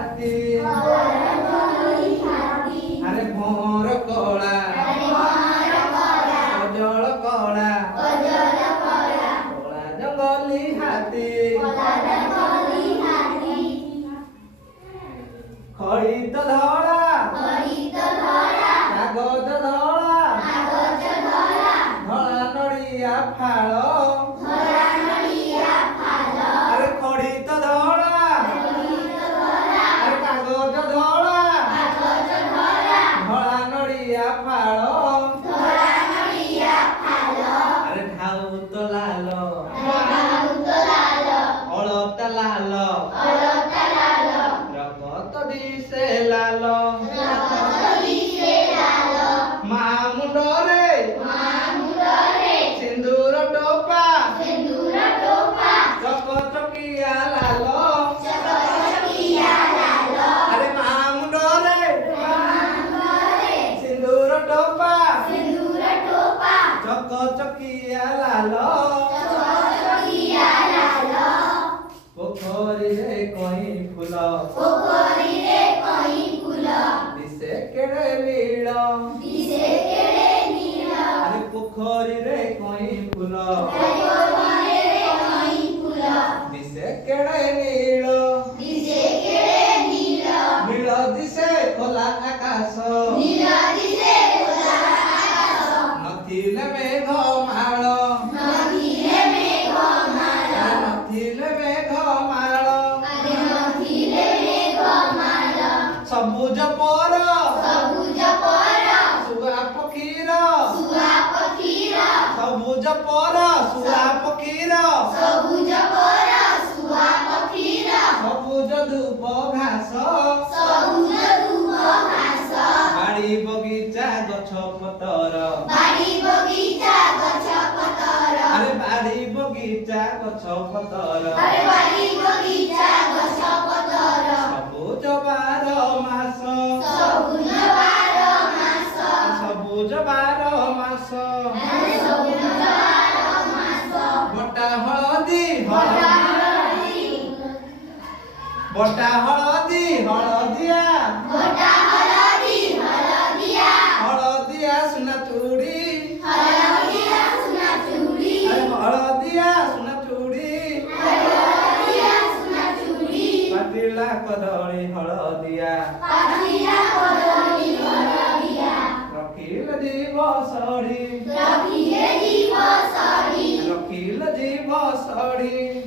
हाथी अरे भोर कला अजल कला कला जंगली हाथी खड़ी तो धड़ा कागज धड़ा धड़ा नड़िया फाड़ अरे खड़ी तो धड़ा अरे कागज धड़ा धड़ा नड़िया फाड़ अरे ढाउ तो लाल अलता लाल रगत दिसे लाल मा मुंडरे सिंदूर टोपा चकचकिया लाल अरे मा मुंडरे सिंदूर टोपा चकचकिया लाल पोखरी रे कहीं फूल दिसे केड़े नील अरे पोखरी रे कहीं फूल दिसे केड़े नील नील दिसे खोला आकाश नथिले मेघ माळ नथिले मेघ माळ सबुज पर सुआ पक्षीर सबुज पर सुआ पक्षीर सबुज धूप घास बाड़ी बगीचा गछ पतर अरे बाड़ी बगीचा गछ पतर सबुज बार मास सबुज बार मास बटा हळदी बटा हळदी हळदिया हळदिया सुना चूड़ी अरे हळदिया सुना चूड़ी पातिला कदली हळदिया रखिल जीव सड़ी रखिल जीव सड़ी